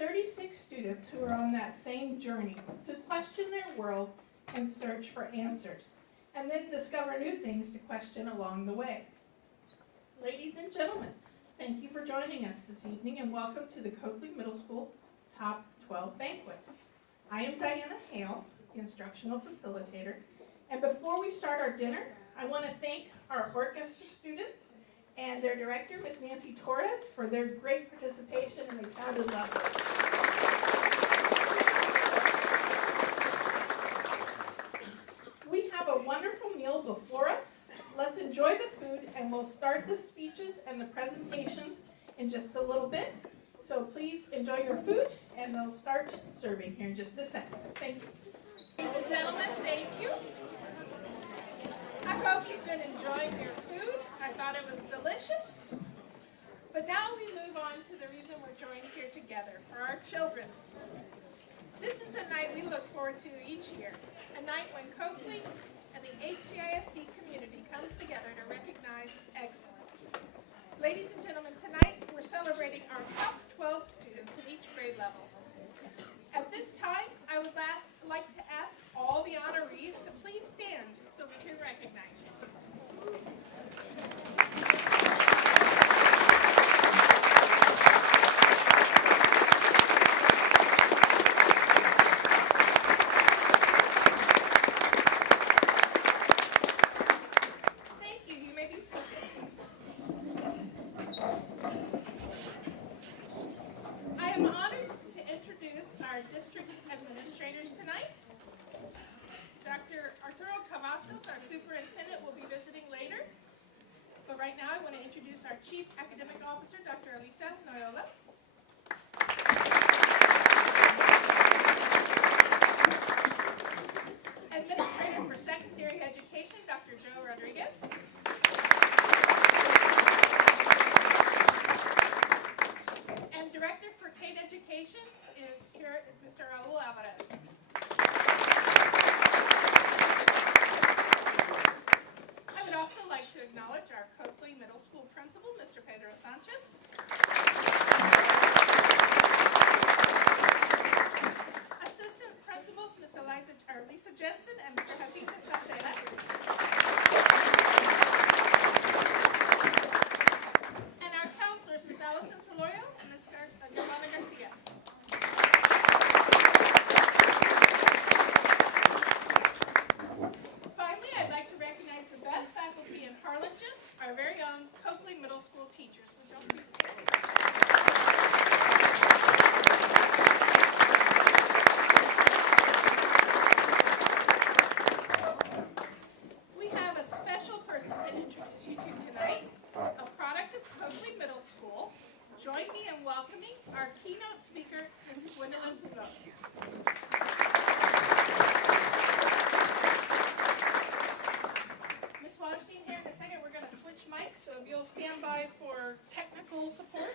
36 students who are on that same journey, who question their world and search for answers, and then discover new things to question along the way. Ladies and gentlemen, thank you for joining us this evening and welcome to the Coakely Middle School Top 12 Banquet. I am Diana Hale, the instructional facilitator, and before we start our dinner, I want to thank our orchestra students and their director, Ms. Nancy Torres, for their great participation, and they sounded lovely. We have a wonderful meal before us. Let's enjoy the food, and we'll start the speeches and the presentations in just a little bit. So please enjoy your food, and they'll start serving here in just a second. Thank you. Ladies and gentlemen, thank you. I hope you've been enjoying your food. I thought it was delicious. But now we move on to the reason we're joined here together, for our children. This is a night we look forward to each year, a night when Coakely and the HCISD community comes together to recognize excellence. Ladies and gentlemen, tonight we're celebrating our top 12 students in each grade level. At this time, I would like to ask all the honorees to please stand so we can recognize you. Thank you. You may be seated. I am honored to introduce our district administrators tonight. Dr. Arturo Cavazos, our superintendent, will be visiting later. But right now, I want to introduce our Chief Academic Officer, Dr. Elisa Noyola. Administrator for Secondary Education, Dr. Joe Rodriguez. And Director for K Education is here, Mr. Raul Alvarez. I would also like to acknowledge our Coakely Middle School Principal, Mr. Pedro Sanchez. Assistant Principals, Ms. Lisa Jensen and Mr. Jacinto Saceda. And our counselors, Ms. Allison Solorio and Ms. Yolanda Garcia. Finally, I'd like to recognize the best faculty in Harlingen, our very own Coakely Middle School teachers. Would y'all please stand? We have a special person to introduce you to tonight, a product of Coakely Middle School. Join me in welcoming our keynote speaker, Ms. Gwendolyn Pulos. Ms. Wallstein, here in a second, we're going to switch mics, so if you'll stand by for technical support.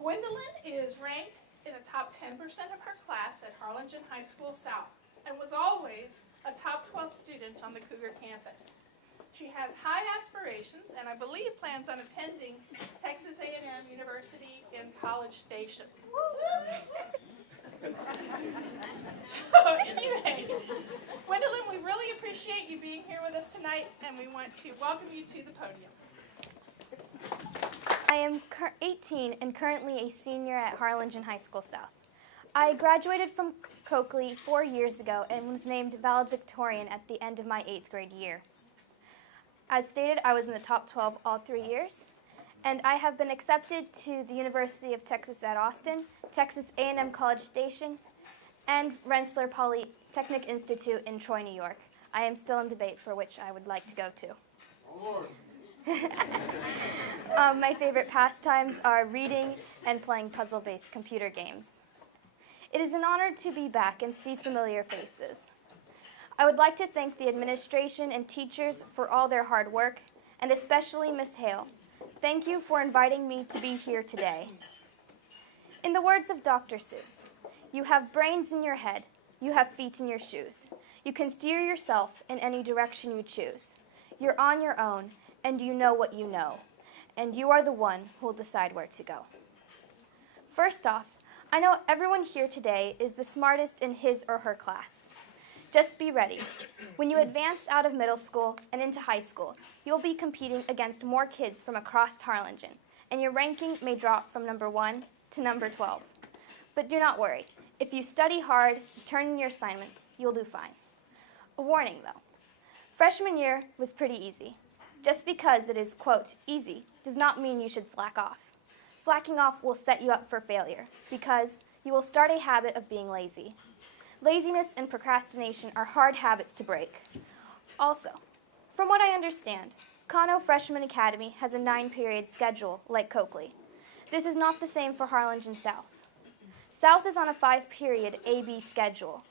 Gwendolyn is ranked in the top 10% of her class at Harlingen High School South and was always a top 12 student on the Cougar campus. She has high aspirations and I believe plans on attending Texas A&M University in College Station. So anyway, Gwendolyn, we really appreciate you being here with us tonight and we want to welcome you to the podium. I am 18 and currently a senior at Harlingen High School South. I graduated from Coakely 4 years ago and was named valedictorian at the end of my 8th grade year. As stated, I was in the top 12 all 3 years, and I have been accepted to the University of Texas at Austin, Texas A&M College Station, and Rensselaer Polytechnic Institute in Troy, New York. I am still in debate for which I would like to go to. My favorite pastimes are reading and playing puzzle-based computer games. It is an honor to be back and see familiar faces. I would like to thank the administration and teachers for all their hard work, and especially Ms. Hale. Thank you for inviting me to be here today. In the words of Dr. Seuss, you have brains in your head, you have feet in your shoes. You can steer yourself in any direction you choose. You're on your own, and you know what you know, and you are the one who will decide where to go. First off, I know everyone here today is the smartest in his or her class. Just be ready. When you advance out of middle school and into high school, you'll be competing against more kids from across Harlingen, and your ranking may drop from number 1 to number 12. But do not worry. If you study hard, turn in your assignments, you'll do fine. A warning, though. Freshman year was pretty easy. Just because it is, quote, easy, does not mean you should slack off. Slacking off will set you up for failure because you will start a habit of being lazy. Laziness and procrastination are hard habits to break. Also, from what I understand, Kano Freshman Academy has a 9-period schedule like Coakely. This is not the same for Harlingen South. South is on a 5-period AB schedule.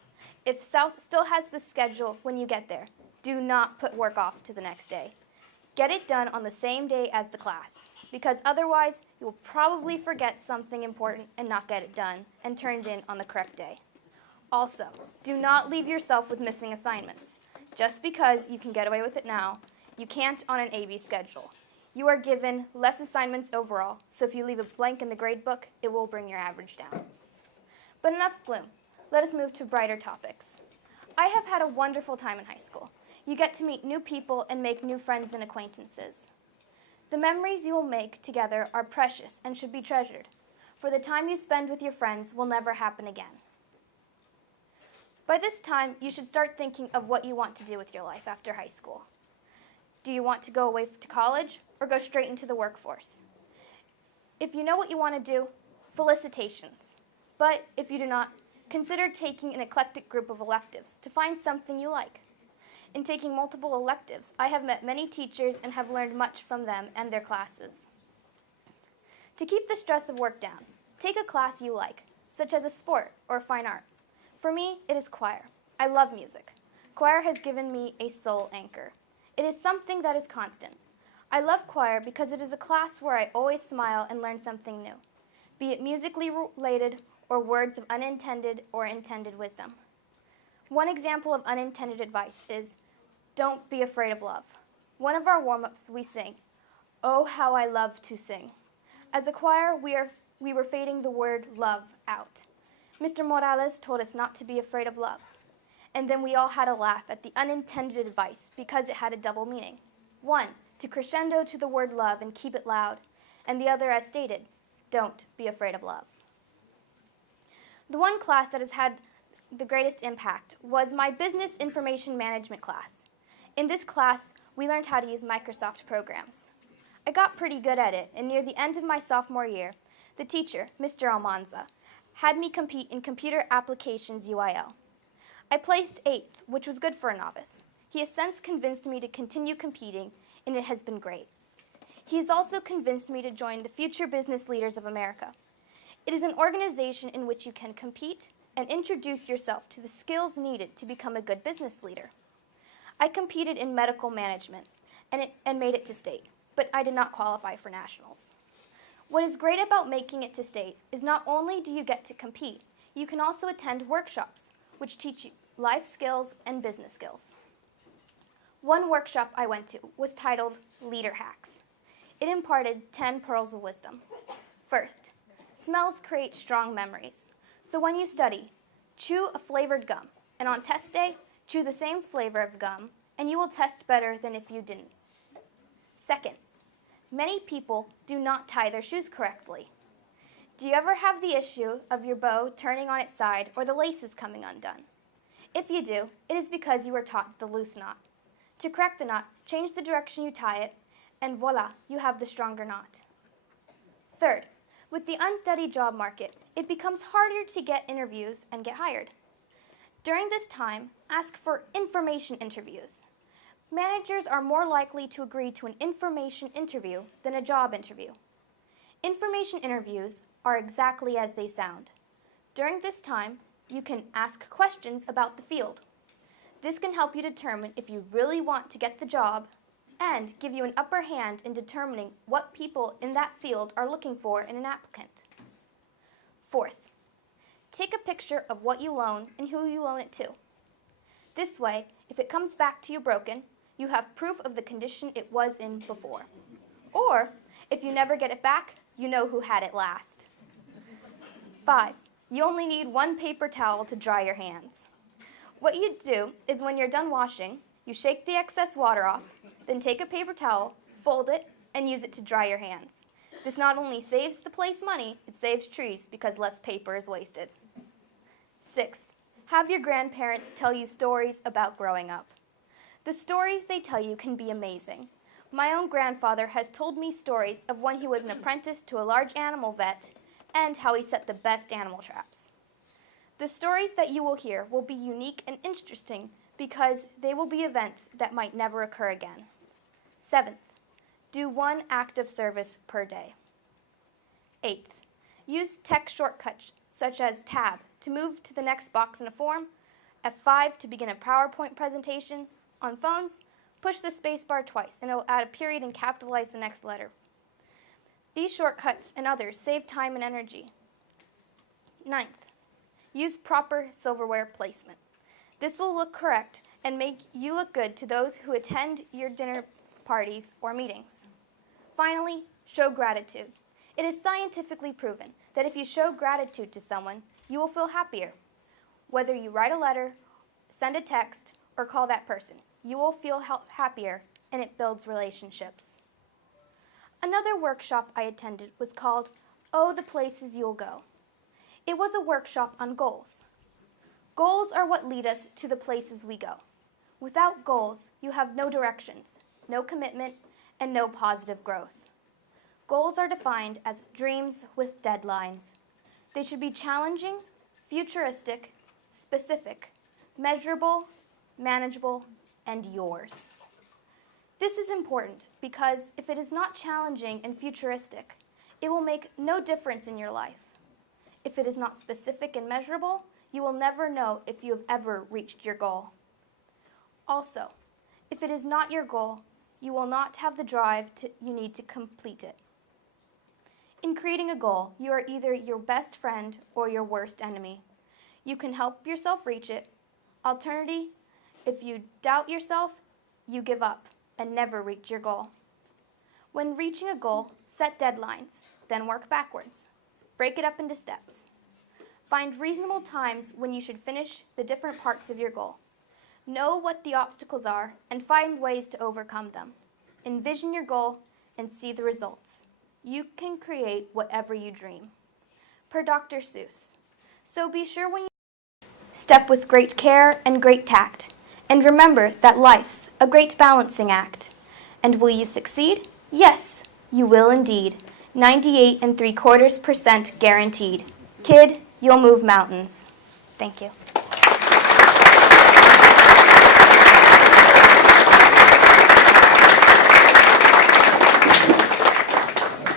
If South still has this schedule when you get there, do not put work off to the next day. Get it done on the same day as the class, because otherwise you will probably forget something important and not get it done and turn it in on the correct day. Also, do not leave yourself with missing assignments. Just because you can get away with it now, you can't on an AB schedule. You are given less assignments overall, so if you leave a blank in the grade book, it will bring your average down. But enough gloom. Let us move to brighter topics. I have had a wonderful time in high school. You get to meet new people and make new friends and acquaintances. The memories you will make together are precious and should be treasured, for the time you spend with your friends will never happen again. By this time, you should start thinking of what you want to do with your life after high school. Do you want to go away to college or go straight into the workforce? If you know what you want to do, felicitations. But if you do not, consider taking an eclectic group of electives to find something you like. In taking multiple electives, I have met many teachers and have learned much from them and their classes. To keep the stress of work down, take a class you like, such as a sport or fine art. For me, it is choir. I love music. Choir has given me a soul anchor. It is something that is constant. I love choir because it is a class where I always smile and learn something new, be it musically related or words of unintended or intended wisdom. One example of unintended advice is, don't be afraid of love. One of our warm-ups, we sing, "Oh, how I love to sing." As a choir, we were fading the word love out. Mr. Morales told us not to be afraid of love. And then we all had a laugh at the unintended advice because it had a double meaning. One, to crescendo to the word love and keep it loud, and the other as stated, don't be afraid of love. The one class that has had the greatest impact was my business information management class. In this class, we learned how to use Microsoft programs. I got pretty good at it, and near the end of my sophomore year, the teacher, Mr. Almanza, had me compete in computer applications UIL. I placed 8th, which was good for a novice. He has since convinced me to continue competing, and it has been great. He has also convinced me to join the Future Business Leaders of America. It is an organization in which you can compete and introduce yourself to the skills needed to become a good business leader. I competed in medical management and made it to state, but I did not qualify for nationals. What is great about making it to state is not only do you get to compete, you can also attend workshops, which teach you life skills and business skills. One workshop I went to was titled Leader Hacks. It imparted 10 pearls of wisdom. First, smells create strong memories. So when you study, chew a flavored gum, and on test day, chew the same flavor of gum, and you will test better than if you didn't. Second, many people do not tie their shoes correctly. Do you ever have the issue of your bow turning on its side or the laces coming undone? If you do, it is because you were taught the loose knot. To correct the knot, change the direction you tie it, and voila, you have the stronger knot. Third, with the unsteady job market, it becomes harder to get interviews and get hired. During this time, ask for information interviews. Managers are more likely to agree to an information interview than a job interview. Information interviews are exactly as they sound. During this time, you can ask questions about the field. This can help you determine if you really want to get the job and give you an upper hand in determining what people in that field are looking for in an applicant. Fourth, take a picture of what you loan and who you loan it to. This way, if it comes back to you broken, you have proof of the condition it was in before. Or, if you never get it back, you know who had it last. 5. You only need 1 paper towel to dry your hands. What you do is when you're done washing, you shake the excess water off, then take a paper towel, fold it, and use it to dry your hands. This not only saves the place money, it saves trees because less paper is wasted. 6th, have your grandparents tell you stories about growing up. The stories they tell you can be amazing. My own grandfather has told me stories of when he was an apprentice to a large animal vet and how he set the best animal traps. The stories that you will hear will be unique and interesting because they will be events that might never occur again. 7th, do 1 act of service per day. 8th, use tech shortcuts such as Tab to move to the next box in a form, F5 to begin a PowerPoint presentation. On phones, push the spacebar twice and it will add a period and capitalize the next letter. These shortcuts and others save time and energy. 9th, use proper silverware placement. This will look correct and make you look good to those who attend your dinner parties or meetings. Finally, show gratitude. It is scientifically proven that if you show gratitude to someone, you will feel happier. Whether you write a letter, send a text, or call that person, you will feel happier and it builds relationships. Another workshop I attended was called Oh, the Places You'll Go. It was a workshop on goals. Goals are what lead us to the places we go. Without goals, you have no directions, no commitment, and no positive growth. Goals are defined as dreams with deadlines. They should be challenging, futuristic, specific, measurable, manageable, and yours. This is important because if it is not challenging and futuristic, it will make no difference in your life. If it is not specific and measurable, you will never know if you have ever reached your goal. Also, if it is not your goal, you will not have the drive you need to complete it. In creating a goal, you are either your best friend or your worst enemy. You can help yourself reach it. Alternatively, if you doubt yourself, you give up and never reach your goal. When reaching a goal, set deadlines, then work backwards. Break it up into steps. Find reasonable times when you should finish the different parts of your goal. Know what the obstacles are and find ways to overcome them. Envision your goal and see the results. You can create whatever you dream. Per Dr. Seuss. So be sure when you step with great care and great tact. And remember that life's a great balancing act. And will you succeed? Yes, you will indeed. 98.75% guaranteed. Kid, you'll move mountains. Thank you.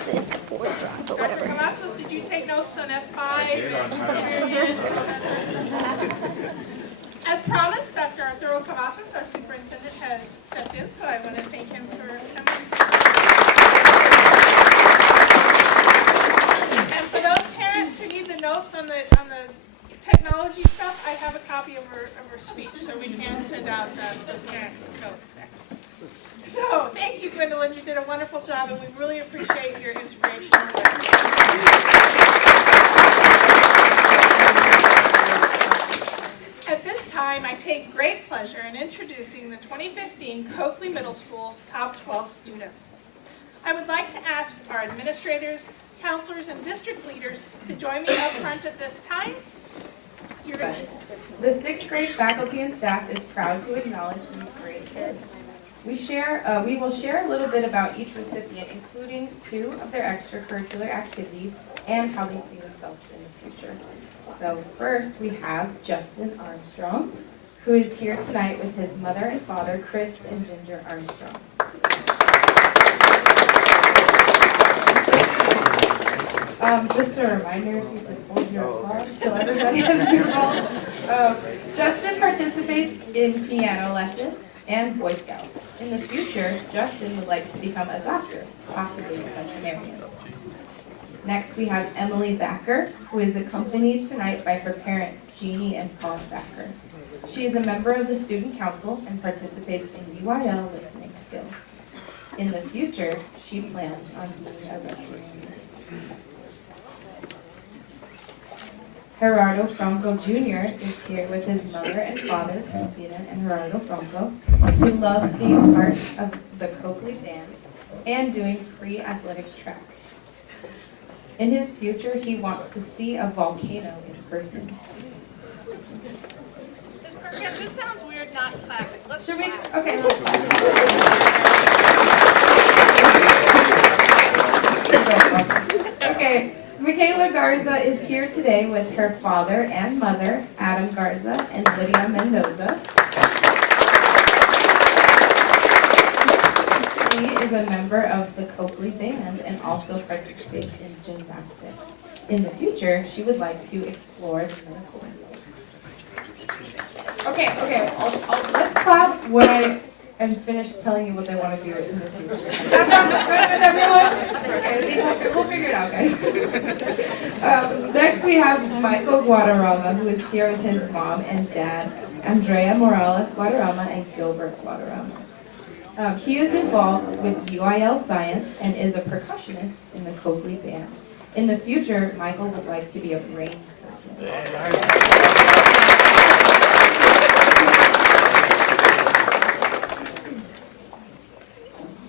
The board's wrong, but whatever. Dr. Cavazos, did you take notes on F5? As promised, Dr. Arturo Cavazos, our superintendent, has stepped in, so I want to thank him for coming. And for those parents who need the notes on the technology stuff, I have a copy of her speech, so we can send out those parent notes there. So, thank you, Gwendolyn. You did a wonderful job, and we really appreciate your inspirational work. At this time, I take great pleasure in introducing the 2015 Coakely Middle School Top 12 students. I would like to ask our administrators, counselors, and district leaders to join me up front at this time. The 6th grade faculty and staff is proud to acknowledge these great kids. We will share a little bit about each recipient, including 2 of their extracurricular activities and how they see themselves in the future. So first we have Justin Armstrong, who is here tonight with his mother and father, Chris and Ginger Armstrong. Just a reminder, if you could hold your applause so everybody has involved. Justin participates in piano lessons and Boy Scouts. In the future, Justin would like to become a doctor, possibly a veterinarian. Next, we have Emily Backer, who is accompanied tonight by her parents, Jeannie and Paul Backer. She is a member of the Student Council and participates in UIL listening skills. In the future, she plans on being a veterinarian. Gerardo Franco Jr. is here with his mother and father, Christina and Gerardo Franco. He loves being part of the Coakely band and doing free athletic track. In his future, he wants to see a volcano in person. Ms. Perkins, it sounds weird not clapping. Let's Should we? clap. Okay, let's clap. Okay, Michaela Garza is here today with her father and mother, Adam Garza and Lydia Mendoza. She is a member of the Coakely band and also participates in gymnastics. In the future, she would like to explore the medical field. Okay, let's clap when I am finished telling you what I want to do in the future. Does that sound good with everyone? Okay, we'll figure it out, guys. Next, we have Michael Guadarrama, who is here with his mom and dad, Andrea Morales Guadarrama and Gilbert Guadarrama. He is involved with UIL Science and is a percussionist in the Coakely band. In the future, Michael would like to be a brain surgeon.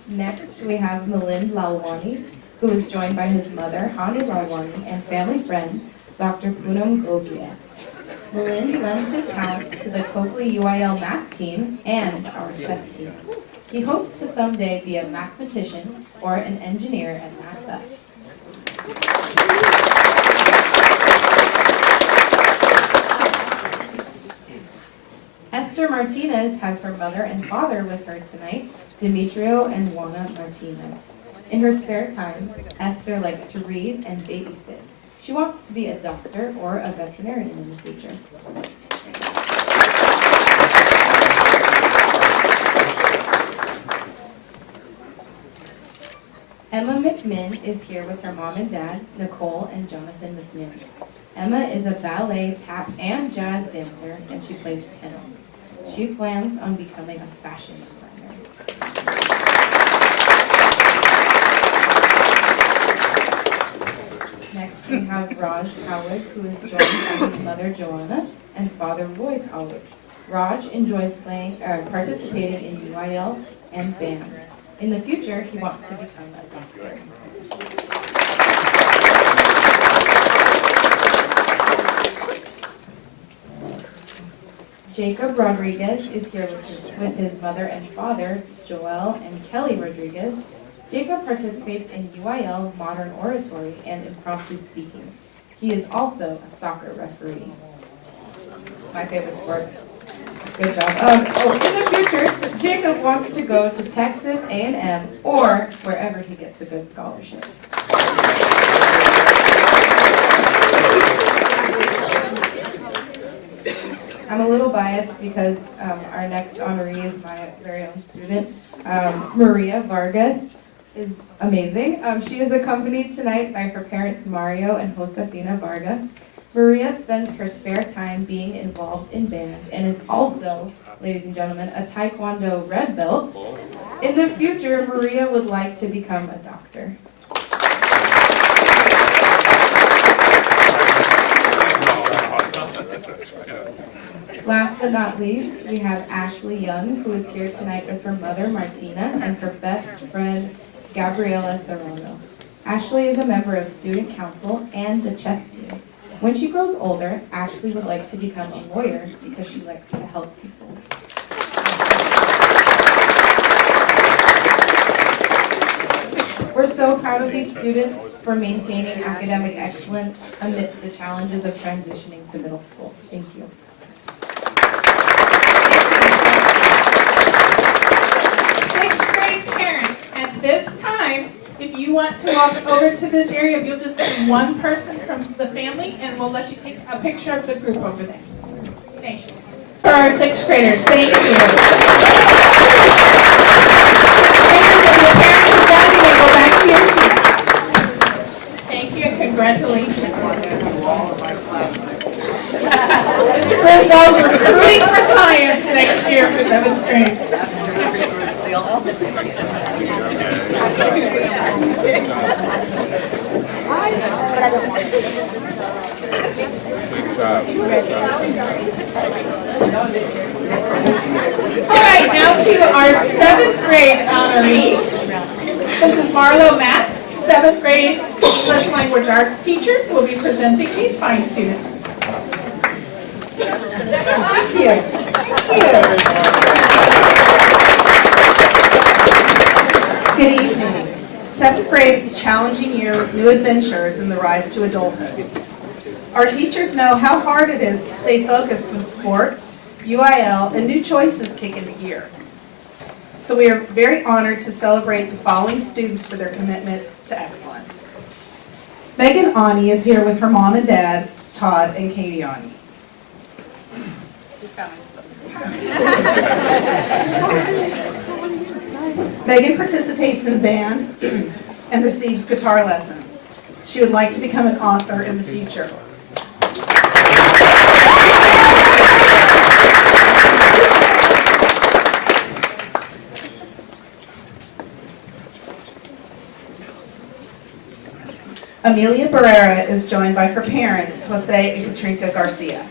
Next, we have Milind Lalwani, who is joined by his mother, Hani Lalwani, and family friend, Dr. Poonam Govia. Milind lends his talents to the Coakely UIL math team and our chess team. He hopes to someday be a mathematician or an engineer at NASA. Esther Martinez has her mother and father with her tonight, Demetrio and Juana Martinez. In her spare time, Esther likes to read and babysit. She wants to be a doctor or a veterinarian in the future. Emma McMinn is here with her mom and dad, Nicole and Jonathan McMinn. Emma is a ballet, tap, and jazz dancer, and she plays tennis. She plans on becoming a fashion designer. Next, we have Raj Coward, who is joined by his mother, Joanna, and father, Roy Coward. Raj enjoys participating in UIL and bands. In the future, he wants to become a doctor. Jacob Rodriguez is here with his mother and father, Joel and Kelly Rodriguez. Jacob participates in UIL modern oratory and impromptu speaking. He is also a soccer referee. My favorite sport. Good job. In the future, Jacob wants to go to Texas A&M or wherever he gets a good scholarship. I'm a little biased because our next honoree is my very own student, Maria Vargas. Is amazing. She is accompanied tonight by her parents Mario and Josefina Vargas. Maria spends her spare time being involved in band and is also, ladies and gentlemen, a Taekwondo red belt. In the future, Maria would like to become a doctor. Last but not least, we have Ashley Young, who is here tonight with her mother, Martina, and her best friend, Gabriela Serrano. Ashley is a member of student council and the chess team. When she grows older, Ashley would like to become a lawyer because she likes to help people. We're so proud of these students for maintaining academic excellence amidst the challenges of transitioning to middle school. Thank you. Sixth grade parents, at this time, if you want to walk over to this area, if you'll just see one person from the family, and we'll let you take a picture of the group over there. Thank you. For our sixth graders, thank you. Thank you. If your parents are done, you may go back to your seats. Thank you and congratulations. Mr. Griswold is recruiting for science next year for 7th grade. But I don't want to. All right, now to our 7th grade honorees. This is Marlo Matz, 7th grade English Language Arts teacher, who will be presenting these fine students. Thank you. Good evening. 7th grade is a challenging year with new adventures in the rise to adulthood. Our teachers know how hard it is to stay focused when sports, UIL, and new choices kick into gear. So we are very honored to celebrate the following students for their commitment to excellence. Megan Ani is here with her mom and dad, Todd and Katie Ani. Megan participates in band and receives guitar lessons. She would like to become an author in the future. Amelia Barrera is joined by her parents, Jose and Katrinka Garcia.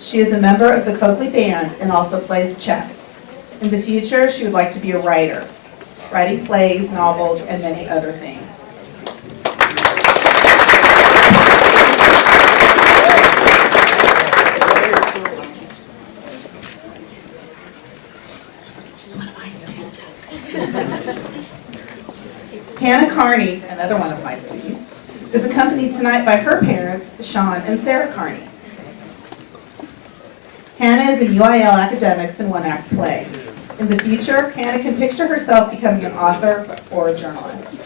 She is a member of the Coakely band and also plays chess. In the future, she would like to be a writer, writing plays, novels, and many other things. Hannah Carney, another one of my students, is accompanied tonight by her parents, Sean and Sarah Carney. Hannah is in UIL academics and one-act play. In the future, Hannah can picture herself becoming an author or a journalist.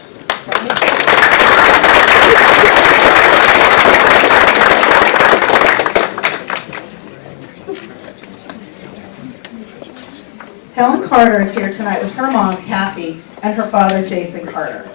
Helen Carter is here tonight with her mom, Kathy, and her father, Jason Carter.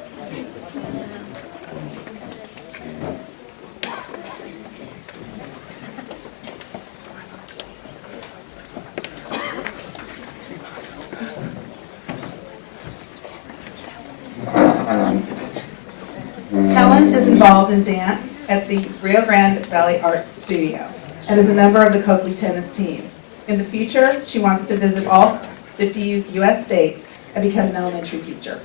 Helen is involved in dance at the Rio Grande Valley Arts Studio and is a member of the Coakely tennis team. In the future, she wants to visit all 50 U.S. states and become an elementary teacher.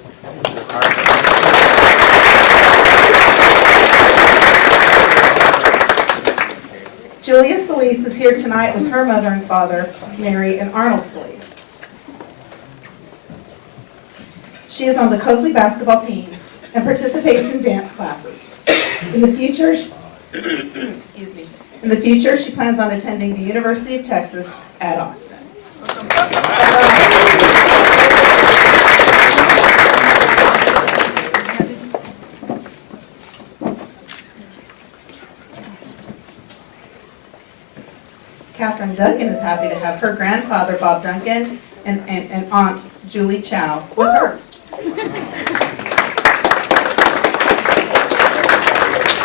Julia Solis is here tonight with her mother and father, Mary and Arnold Solis. She is on the Coakely basketball team and participates in dance classes. In the future, she plans on attending the University of Texas at Austin. Catherine Duncan is happy to have her grandfather, Bob Duncan, and aunt, Julie Chow, with her.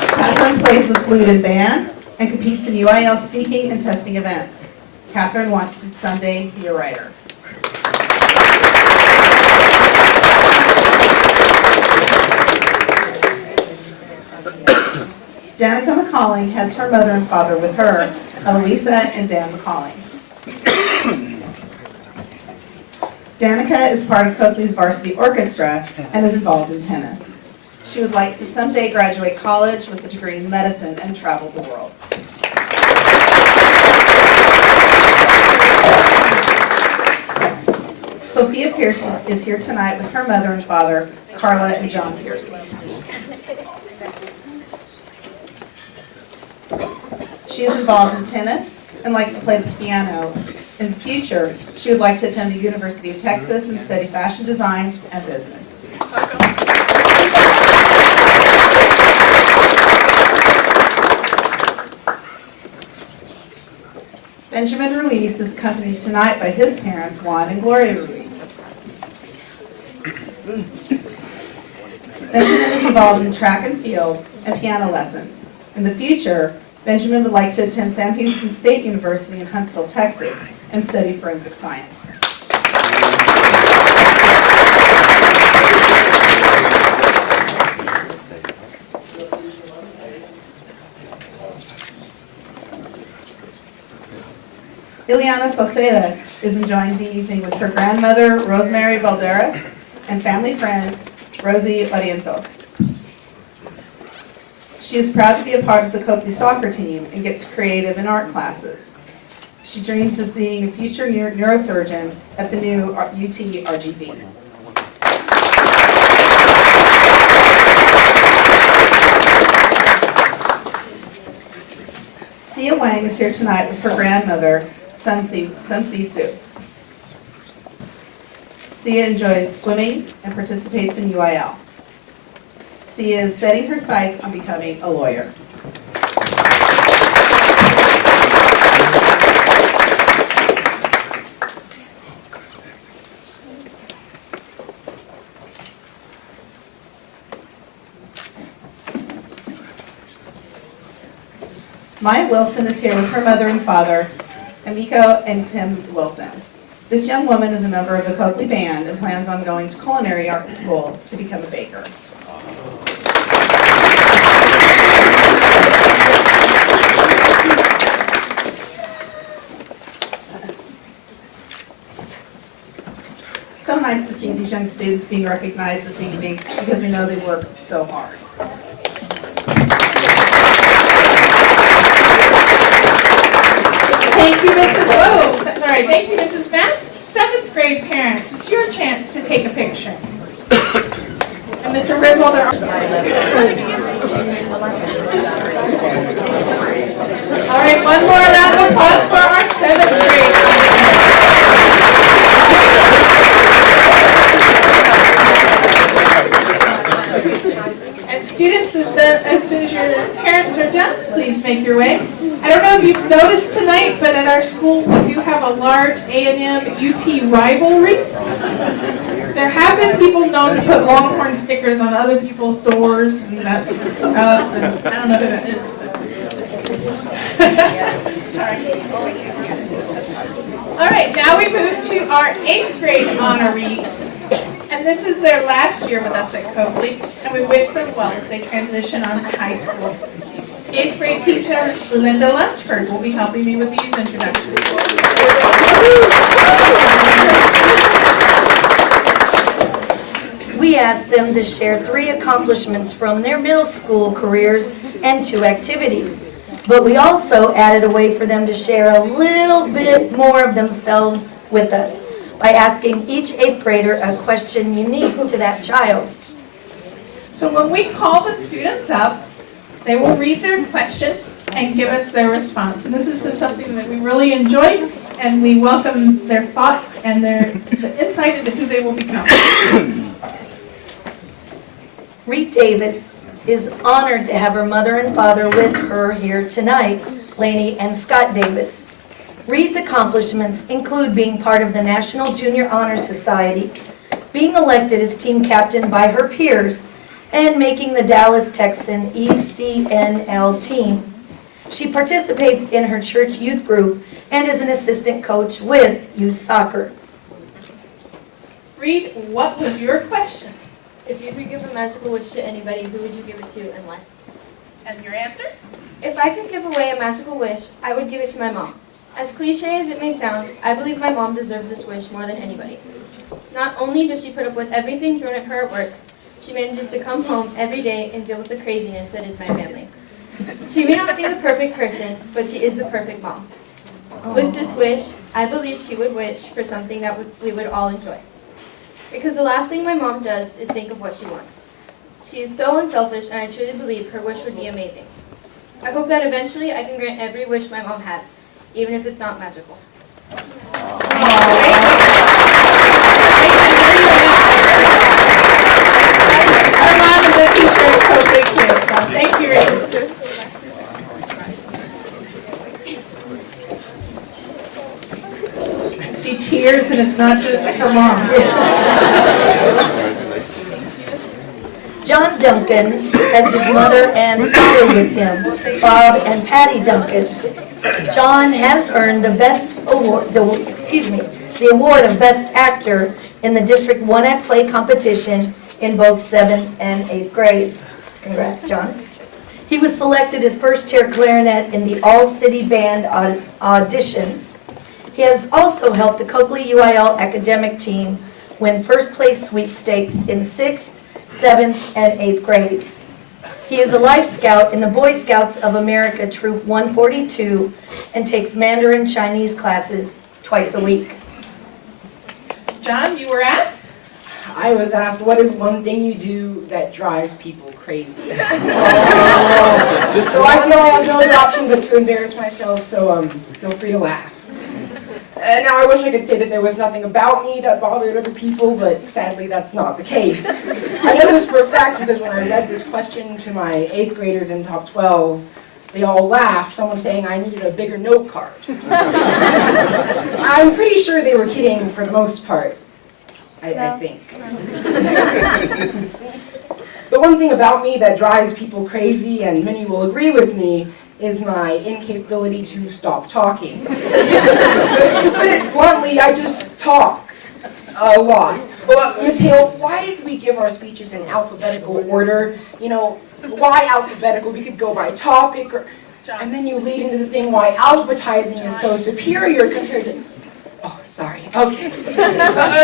Catherine plays the flute and band and competes in UIL speaking and testing events. Catherine wants to someday be a writer. Danica McCalling has her mother and father with her, Eloisa and Dan McCalling. Danica is part of Coakley's varsity orchestra and is involved in tennis. She would like to someday graduate college with a degree in medicine and travel the world. Sophia Pearson is here tonight with her mother and father, Carla and John Pearson. She is involved in tennis and likes to play the piano. In the future, she would like to attend the University of Texas and study fashion design and business. Benjamin Ruiz is accompanied tonight by his parents, Juan and Gloria Ruiz. Benjamin is involved in track and field and piano lessons. In the future, Benjamin would like to attend Sam Houston State University in Huntsville, Texas, and study forensic science. Ileana Salceda is enjoying the evening with her grandmother, Rosemary Valderas, and family friend, Rosie Barrientos. She is proud to be a part of the Coakely soccer team and gets creative in art classes. She dreams of being a future neurosurgeon at the new UT RGV. Sia Wang is here tonight with her grandmother, Sun Si Su. Sia enjoys swimming and participates in UIL. Sia is setting her sights on becoming a lawyer. Maya Wilson is here with her mother and father, Amiko and Tim Wilson. This young woman is a member of the Coakely Band and plans on going to culinary art school to become a baker. So nice to see these young students being recognized this evening because we know they worked so hard. Thank you, Mrs. Oh, sorry. Thank you, Mrs. Vance. 7th grade parents, it's your chance to take a picture. And Mr. Griswold, all right, one more round of applause for our 7th grade And students, as soon as your parents are done, please make your way. I don't know if you've noticed tonight, but at our school we do have a large A&M UT rivalry. There have been people known to put Longhorn stickers on other people's doors and that sort of stuff, and I don't know who that is, but sorry. All right, now we move to our 8th grade honorees. And this is their last year with us at Coakely, and we wish them well as they transition on to high school. 8th grade teacher Linda Lunsford will be helping me with these introductions. We asked them to share 3 accomplishments from their middle school careers and 2 activities. But we also added a way for them to share a little bit more of themselves with us by asking each 8th grader a question unique to that child. So when we call the students up, they will read their question and give us their response. And this has been something that we really enjoyed, and we welcome their thoughts and the insight into who they will become. Reed Davis is honored to have her mother and father with her here tonight, Lainey and Scott Davis. Reed's accomplishments include being part of the National Junior Honor Society, being elected as team captain by her peers, and making the Dallas Texan ECNL team. She participates in her church youth group and is an assistant coach with youth soccer. Reed, what was your question? If you could give a magical wish to anybody, who would you give it to and why? And your answer? If I could give away a magical wish, I would give it to my mom. As cliche as it may sound, I believe my mom deserves this wish more than anybody. Not only does she put up with everything thrown at her at work, she manages to come home every day and deal with the craziness that is my family. She may not be the perfect person, but she is the perfect mom. With this wish, I believe she would wish for something that we would all enjoy. Because the last thing my mom does is think of what she wants. She is so unselfish, and I truly believe her wish would be amazing. I hope that eventually I can grant every wish my mom has, even if it's not magical. Our mom is a teacher at Coakely too, so thank you, Reed. I see tears, and it's not just her mom. John Duncan has his mother and father with him, Bob and Patty Duncan. John has earned the award of Best Actor in the District 1 Act Play competition in both 7th and 8th grades. Congrats, John. He was selected as first chair clarinet in the All-City Band auditions. He has also helped the Coakely UIL academic team win first place sweepstakes in 6th, 7th, and 8th grades. He is a Life Scout in the Boy Scouts of America Troop 142 and takes Mandarin Chinese classes twice a week. John, you were asked? I was asked, what is one thing you do that drives people crazy? So I feel I have no other option but to embarrass myself, so feel free to laugh. Now I wish I could say that there was nothing about me that bothered other people, but sadly that's not the case. I know this for a fact because when I read this question to my 8th graders in top 12, they all laughed, someone saying I needed a bigger note card. I'm pretty sure they were kidding for the most part, I think. The one thing about me that drives people crazy, and many will agree with me, is my incapability to stop talking. To put it bluntly, I just talk a lot. Well, Ms. Hale, why did we give our speeches in alphabetical order? You know, why alphabetical? We could go by topic, or, and then you lead into the thing why alphabetizing is so superior compared to... Oh, sorry. Okay.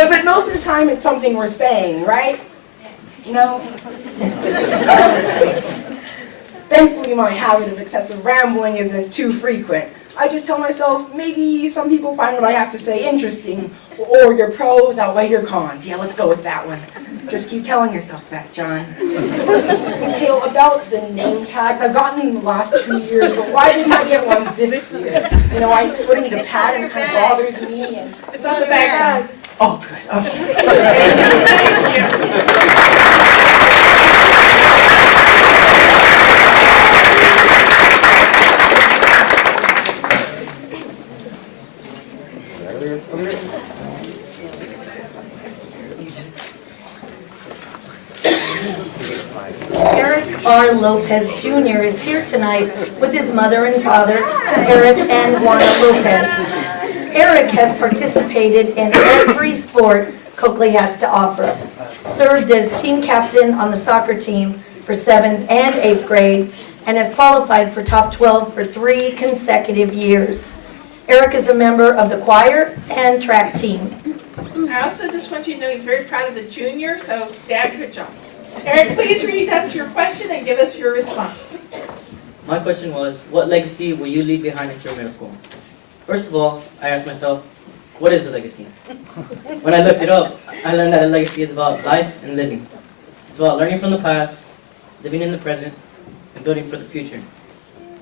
But most of the time it's something we're saying, right? No? Thankfully, my habit of excessive rambling isn't too frequent. I just tell myself, maybe some people find what I have to say interesting, or your pros outweigh your cons. Yeah, let's go with that one. Just keep telling yourself that, John. Ms. Hale, about the name tags, I've gotten them in the last 2 years, but why didn't I get one this year? You know, I sort of need a pattern, it kind of bothers me. And It's on the bag. oh, good, okay. Eric R. Lopez Jr. is here tonight with his mother and father, Eric and Juana Lopez. Eric has participated in every sport Coakely has to offer, served as team captain on the soccer team for 7th and 8th grade, and has qualified for top 12 for 3 consecutive years. Eric is a member of the choir and track team. I also just want you to know he's very proud of the junior, so Dad, good job. Eric, please read us your question and give us your response. My question was, what legacy will you leave behind at your middle school? First of all, I asked myself, what is a legacy? When I looked it up, I learned that a legacy is about life and living. It's about learning from the past, living in the present, and building for the future.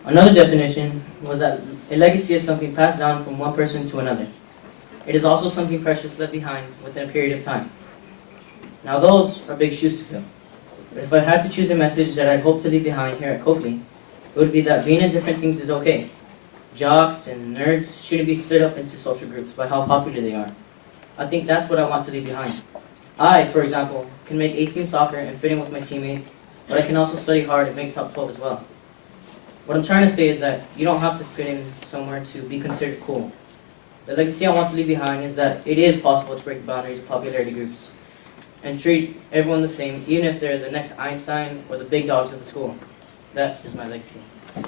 Another definition was that a legacy is something passed down from one person to another. It is also something precious left behind within a period of time. Now those are big shoes to fill. But if I had to choose a message that I hope to leave behind here at Coakely, it would be that being in different things is okay. Jocks and nerds shouldn't be split up into social groups by how popular they are. I think that's what I want to leave behind. I, for example, can make A-team soccer and fit in with my teammates, but I can also study hard and make top 12 as well. What I'm trying to say is that you don't have to fit in somewhere to be considered cool. The legacy I want to leave behind is that it is possible to break the boundaries of popularity groups and treat everyone the same, even if they're the next Einstein or the big dogs of the school. That is my legacy. I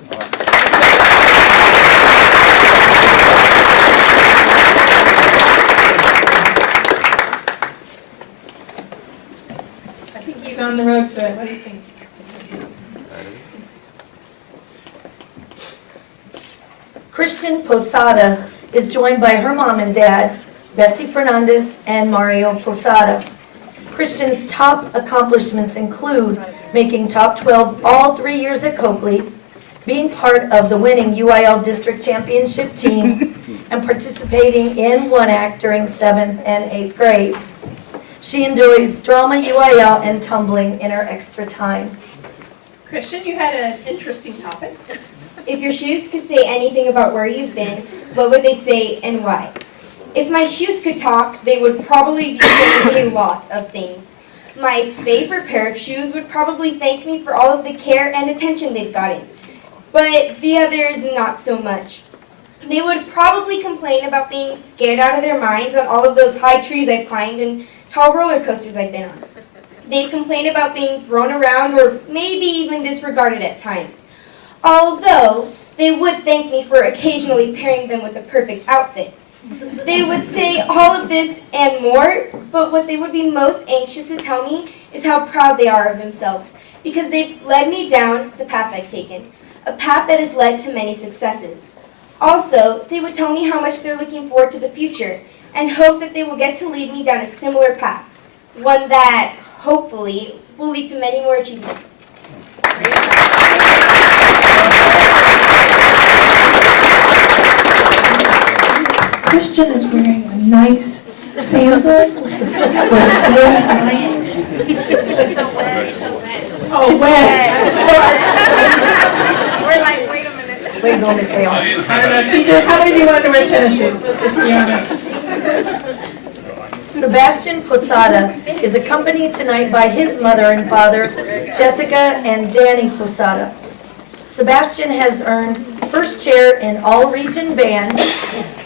think he's on the road to it. What do you think? Christian Posada is joined by her mom and dad, Betsy Fernandez and Mario Posada. Christian's top accomplishments include making top 12 all 3 years at Coakely, being part of the winning UIL district championship team, and participating in one act during 7th and 8th grades. She enjoys drama, UIL, and tumbling in her extra time. Christian, you had an interesting topic. If your shoes could say anything about where you've been, what would they say and why? If my shoes could talk, they would probably be saying a lot of things. My favorite pair of shoes would probably thank me for all of the care and attention they've gotten. But the others, not so much. They would probably complain about being scared out of their minds on all of those high trees I've climbed and tall roller coasters I've been on. They'd complain about being thrown around or maybe even disregarded at times. Although, they would thank me for occasionally pairing them with the perfect outfit. They would say all of this and more, but what they would be most anxious to tell me is how proud they are of themselves, because they've led me down the path I've taken, a path that has led to many successes. Also, they would tell me how much they're looking forward to the future, and hope that they will get to lead me down a similar path, one that, hopefully, will lead to many more achievements. Christian is wearing a nice sandal with a blue lion. Oh, wet. I'm sorry. We're like, wait a minute. Wait, no, Miss Hale. I don't know, teachers, how many of you wanted to wear tennis shoes? Let's just be honest. Sebastian Posada is accompanied tonight by his mother and father, Jessica and Danny Posada. Sebastian has earned first chair in all region band,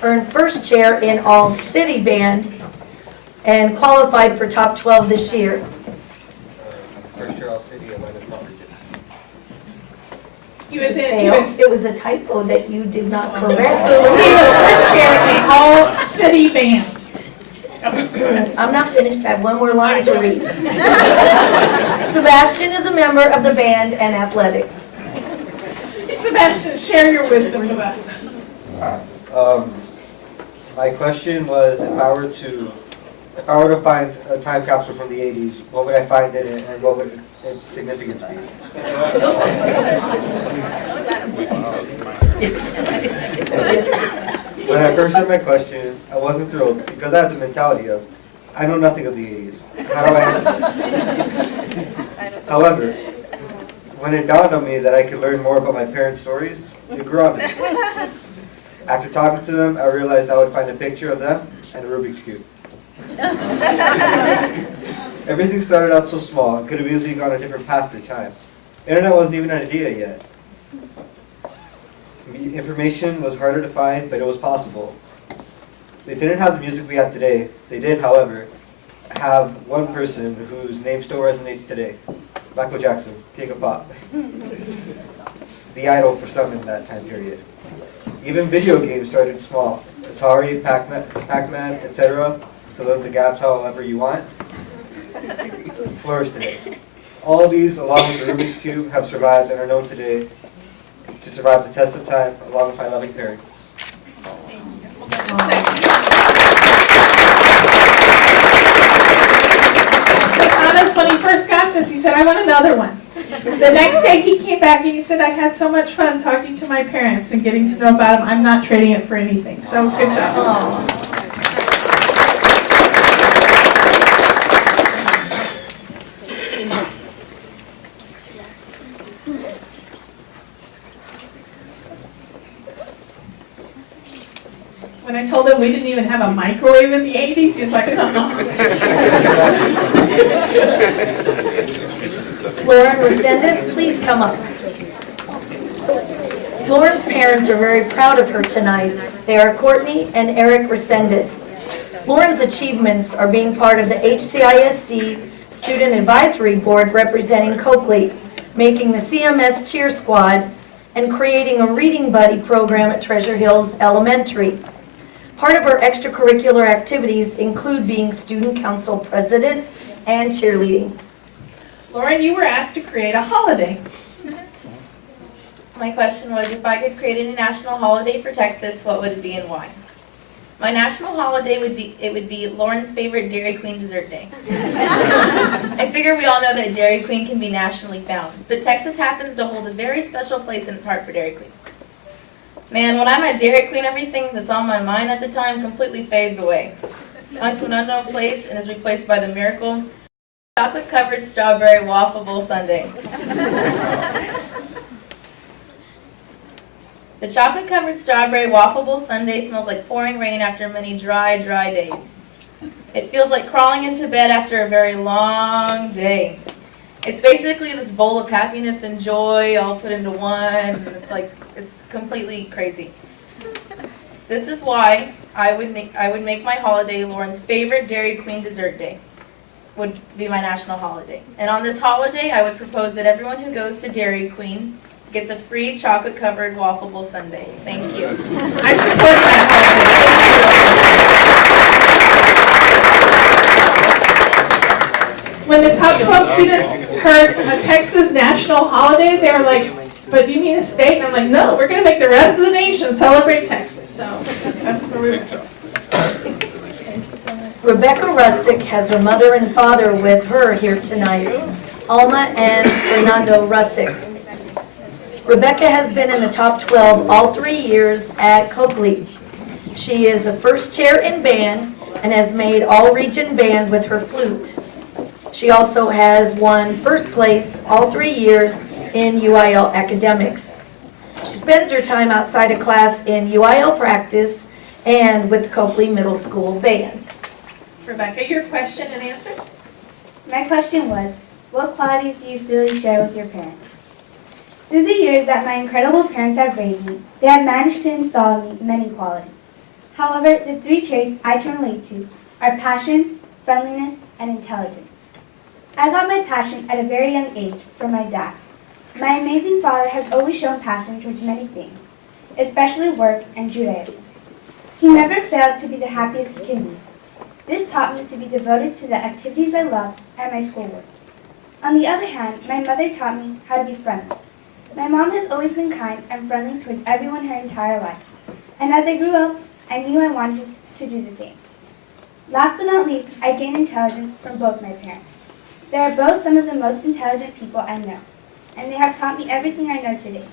earned first chair in all city band, and qualified for top 12 this year. First year all city, I went in college. It was a typo that you did not correct. He was first chair in all city band. I'm not finished, I have one more line to read. Sebastian is a member of the band and athletics. Sebastian, share your wisdom with us. My question was, if I were to find a time capsule from the 80s, what would I find in it, and what would its significance be? When I first heard my question, I wasn't thrilled because I had the mentality of, I know nothing of the 80s. How do I answer this? However, when it dawned on me that I could learn more about my parents' stories, it grew on me. After talking to them, I realized I would find a picture of them and a Rubik's Cube. Everything started out so small, and could have easily gone a different path through time. Internet wasn't even an idea yet. Information was harder to find, but it was possible. They didn't have the music we have today. They did, however, have one person whose name still resonates today. Michael Jackson, King of Pop. The idol for some in that time period. Even video games started small. Atari, Pac-Man, etc. Fill in the gaps however you want. Flourish today. All these, along with the Rubik's Cube, have survived and are known today to survive the test of time, along with my loving parents. Thomas, when he first got this, he said, I want another one. The next day he came back and he said, I had so much fun talking to my parents and getting to know about them. I'm not trading it for anything. So good job. When I told him we didn't even have a microwave in the 80s, he was like, Lauren Resendez, please come up. Lauren's parents are very proud of her tonight. They are Courtney and Eric Resendez. Lauren's achievements are being part of the HCISD Student Advisory Board representing Coakely, making the CMS cheer squad, and creating a reading buddy program at Treasure Hills Elementary. Part of her extracurricular activities include being student council president and cheerleading. Lauren, you were asked to create a holiday. My question was, if I could create a national holiday for Texas, what would it be and why? My national holiday would be Lauren's favorite Dairy Queen dessert day. I figure we all know that Dairy Queen can be nationally found, but Texas happens to hold a very special place in its heart for Dairy Queen. Man, when I'm at Dairy Queen, everything that's on my mind at the time completely fades away onto an unknown place and is replaced by the miracle chocolate-covered strawberry waffle bowl sundae. The chocolate-covered strawberry waffle bowl sundae smells like pouring rain after many dry, dry days. It feels like crawling into bed after a very long day. It's basically this bowl of happiness and joy all put into one, and it's completely crazy. This is why I would make my holiday Lauren's favorite Dairy Queen dessert day. Would be my national holiday. And on this holiday, I would propose that everyone who goes to Dairy Queen gets a free chocolate-covered waffle bowl sundae. Thank you. I support that holiday. top 12 students heard a Texas national holiday, they were like, but do you mean a state? And I'm like, no, we're going to make the rest of the nation celebrate Texas. So that's where we went. Rebecca Russick has her mother and father with her here tonight, Alma and Fernando Russick. Rebecca has been in the top 12 all 3 years at Coakely. She is a first chair in band and has made all-region band with her flute. She also has won first place all 3 years in UIL academics. She spends her time outside of class in UIL practice and with the Coakely Middle School Band. Rebecca, your question and answer? My question was, what qualities do you feel you share with your parents? Through the years that my incredible parents have raised me, they have managed to install in me many qualities. However, the 3 traits I can relate to are passion, friendliness, and intelligence. I got my passion at a very young age from my dad. My amazing father has always shown passion towards many things, especially work and Judaism. He never fails to be the happiest he can be. This taught me to be devoted to the activities I love and my schoolwork. On the other hand, my mother taught me how to be friendly. My mom has always been kind and friendly towards everyone her entire life. And as I grew up, I knew I wanted to do the same. Last but not least, I gained intelligence from both my parents. They are both some of the most intelligent people I know, and they have taught me everything I know today.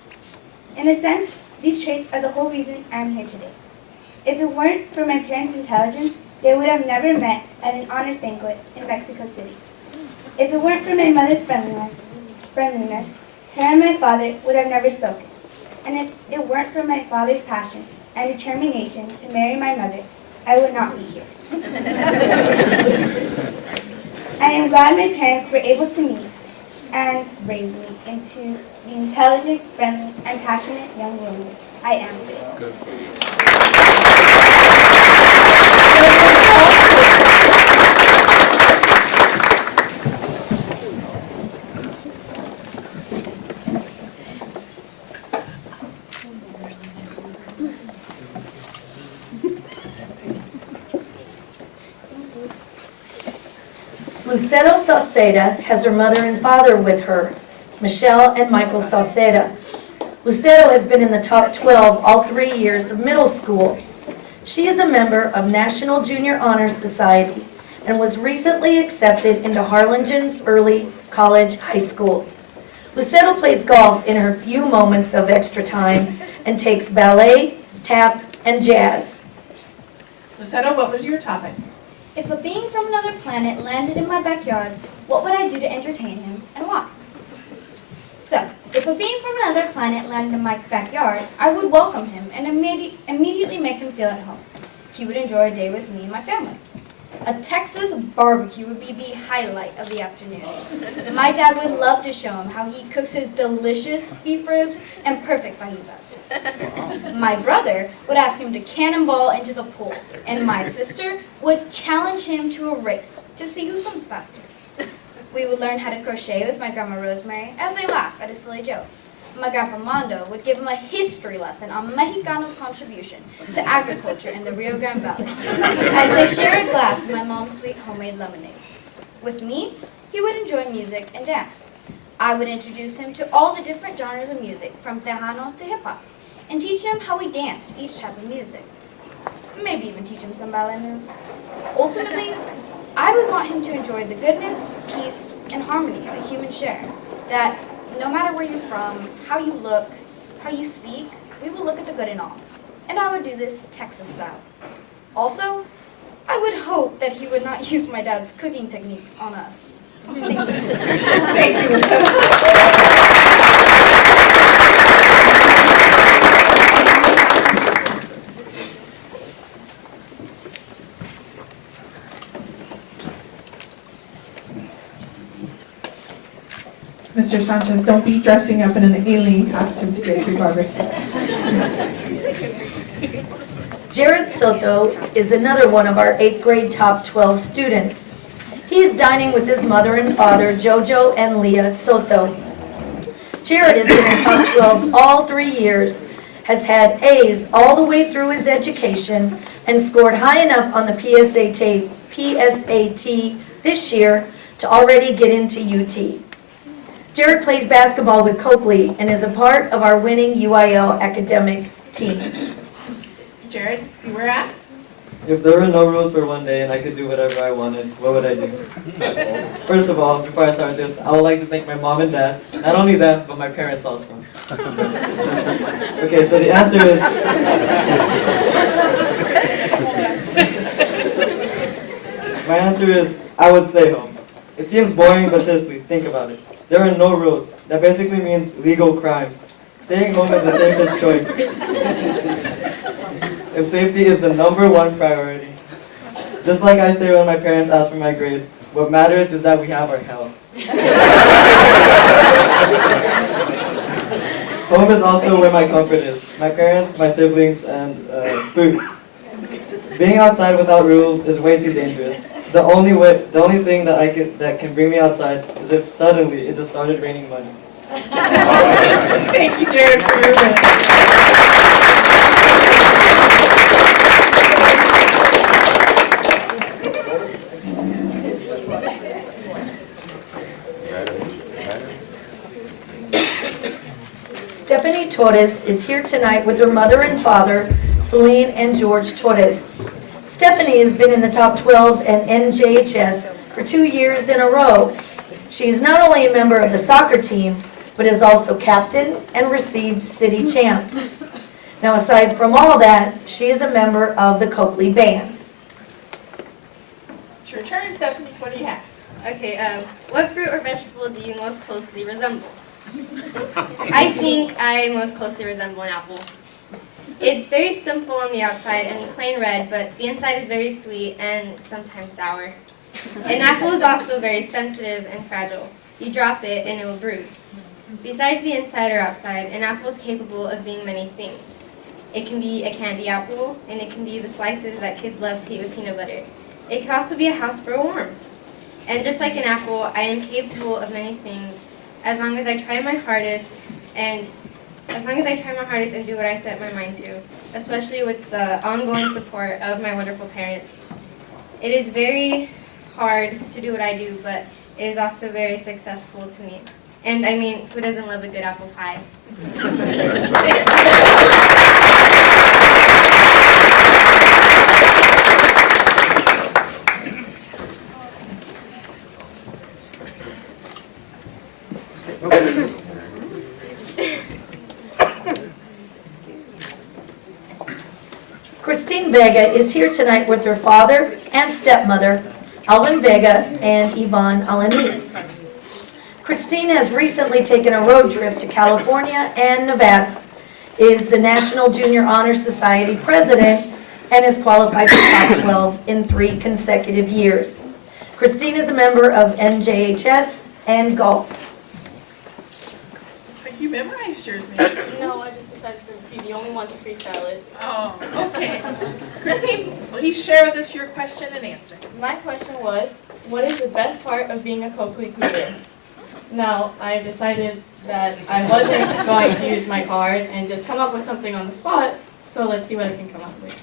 In a sense, these traits are the whole reason I am here today. If it weren't for my parents' intelligence, they would have never met at an honors banquet in Mexico City. If it weren't for my mother's friendliness, her and my father would have never spoken. And if it weren't for my father's passion and determination to marry my mother, I would not be here. I am glad my parents were able to meet and raise me into the intelligent, friendly, and passionate young woman I am today. Lucero Salceda has her mother and father with her, Michelle and Michael Salceda. Lucero has been in the top 12 all 3 years of middle school. She is a member of National Junior Honor Society and was recently accepted into Harlingen's Early College High School. Lucero plays golf in her few moments of extra time and takes ballet, tap, and jazz. Lucero, what was your topic? If a being from another planet landed in my backyard, what would I do to entertain him and why? So, if a being from another planet landed in my backyard, I would welcome him and immediately make him feel at home. He would enjoy a day with me and my family. A Texas barbecue would be the highlight of the afternoon. My dad would love to show him how he cooks his delicious beef ribs and perfect fajitas. My brother would ask him to cannonball into the pool, and my sister would challenge him to a race to see who swims faster. We would learn how to crochet with my grandma Rosemary as they laugh at a silly joke. My grandpa Mondo would give him a history lesson on Mexicano's contribution to agriculture in the Rio Grande Valley as they share a glass of my mom's sweet homemade lemonade. With me, he would enjoy music and dance. I would introduce him to all the different genres of music, from Tejano to hip-hop, and teach him how we danced to each type of music. Maybe even teach him some ballet moves. Ultimately, I would want him to enjoy the goodness, peace, and harmony that humans share. That no matter where you're from, how you look, how you speak, we will look at the good in all. And I would do this Texas style. Also, I would hope that he would not use my dad's cooking techniques on us. Thank you. Thank you. Mr. Sanchez, don't be dressing up in an alien costume to get through barbecue. Jared Soto is another one of our 8th grade top 12 students. He is dining with his mother and father, Jojo and Leah Soto. Jared has been in top 12 all 3 years, has had A's all the way through his education, and scored high enough on the PSAT this year to already get into UT. Jared plays basketball with Coakely and is a part of our winning UIL academic team. Jared, you were asked? If there were no rules for one day and I could do whatever I wanted, what would I do? First of all, before I start this, I would like to thank my mom and dad. Not only them, but my parents also. Okay, so the answer is... My answer is, I would stay home. It seems boring, but seriously, think about it. There are no rules. That basically means legal crime. Staying home is the safest choice. If safety is the #1 priority. Just like I say when my parents ask for my grades, what matters is that we have our health. Home is also where my comfort is. My parents, my siblings, and food. Being outside without rules is way too dangerous. The only thing that can bring me outside is if suddenly it just started raining money. Thank you, Jared, for your win. Stephanie Torres is here tonight with her mother and father, Celine and George Torres. Stephanie has been in the top 12 at NJHS for 2 years in a row. She is not only a member of the soccer team, but is also captain and received city champs. Now, aside from all that, she is a member of the Coakely Band. It's your turn, Stephanie. What do you have? Okay, what fruit or vegetable do you most closely resemble? I think I most closely resemble an apple. It's very simple on the outside and plain red, but the inside is very sweet and sometimes sour. An apple is also very sensitive and fragile. You drop it and it will bruise. Besides the inside or outside, an apple is capable of being many things. It can be a candy apple, and it can be the slices that kids love to eat with peanut butter. It can also be a house for a worm. And just like an apple, I am capable of many things as long as I try my hardest and do what I set my mind to, especially with the ongoing support of my wonderful parents. It is very hard to do what I do, but it is also very successful to me. And I mean, who doesn't love a good apple pie? Christine Vega is here tonight with her father and stepmother, Alvin Vega and Yvonne Alanis. Christine has recently taken a road trip to California and Nevada, is the National Junior Honor Society president, and has qualified for top 12 in 3 consecutive years. Christine is a member of NJHS and golf. Looks like you memorized yours, maybe. No, I just decided to be the only one to freestyle it. Oh, okay. Christine, please share with us your question and answer. My question was, what is the best part of being a Coakely Cougar? Now, I decided that I wasn't going to use my card and just come up with something on the spot, so let's see what I can come up with.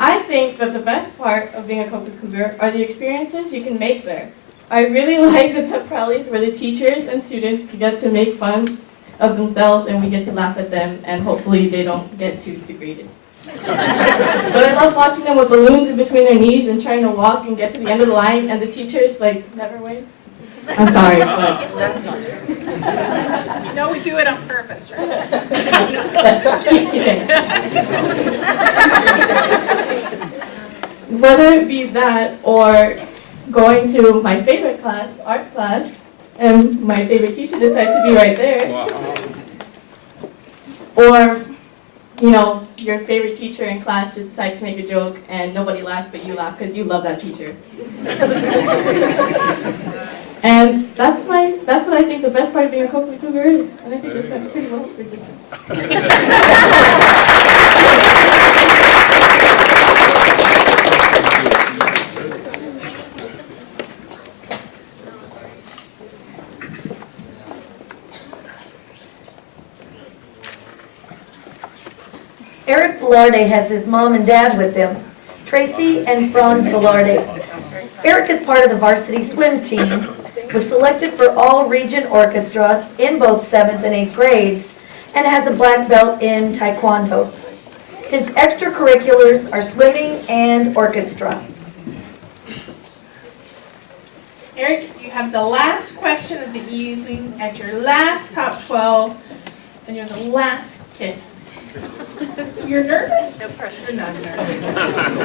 I think that the best part of being a Coakely Cougar are the experiences you can make there. I really like the pep rallies where the teachers and students get to make fun of themselves and we get to laugh at them and hopefully they don't get too degraded. But I love watching them with balloons in between their knees and trying to walk and get to the end of the line and the teachers like never wave. I'm sorry. But You know we do it on purpose, right? Whether it be that or going to my favorite class, art class, and my favorite teacher decides to be right there. Wow. Or, you know, your favorite teacher in class just decides to make a joke and nobody laughs but you laugh because you love that teacher. And that's what I think the best part of being a Coakely Cougar is. And I think this went pretty well for just. Eric Velarde has his mom and dad with him, Tracy and Franz Velarde. Eric is part of the varsity swim team, was selected for all region orchestra in both 7th and 8th grades, and has a black belt in Taekwondo. His extracurriculars are swimming and orchestra. Eric, you have the last question of the evening at your last top 12, and you're the last kid. You're nervous? No pressure. You're not nervous.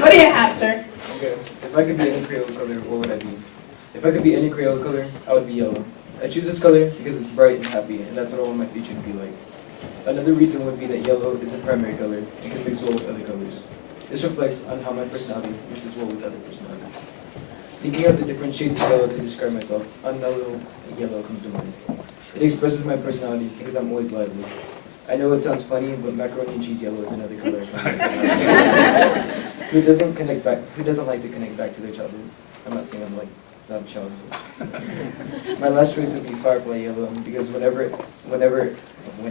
What do you have, sir? Okay, if I could be any Crayola color, what would I be? If I could be any Crayola color, I would be yellow. I choose this color because it's bright and happy, and that's what I want my future to be like. Another reason would be that yellow is a primary color and can mix well with other colors. This reflects on how my personality mixes well with other personalities. Thinking of the different shades of yellow to describe myself, unmellow yellow comes to mind. It expresses my personality because I'm always lively. I know it sounds funny, but macaroni and cheese yellow is another color. Who doesn't like to connect back to their childhood? I'm not saying I'm like that childhood. My last choice would be firefly yellow because when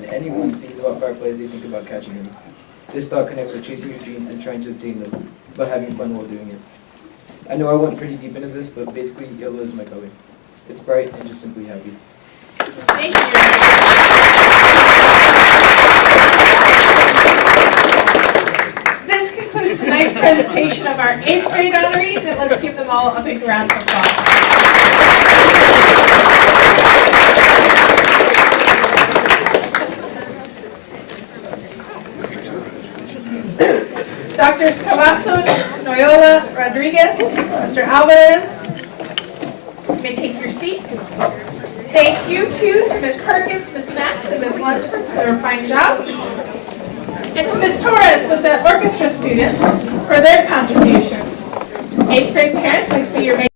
anyone thinks about fireflies, they think about catching them. This thought connects with chasing your dreams and trying to obtain them, but having fun while doing it. I know I went pretty deep into this, but basically yellow is my color. It's bright and just simply happy. Thank you. This concludes tonight's presentation of our 8th grade honorees, and let's give them all a big round of applause. Drs. Cavazos, Noyola, Rodriguez, Mr. Alvarez, you may take your seats. Thank you too to Ms. Perkins, Ms. Matz, and Ms. Lunsford for their fine job. And to Ms. Torres with the orchestra students for their contributions. 8th grade parents, I see your name.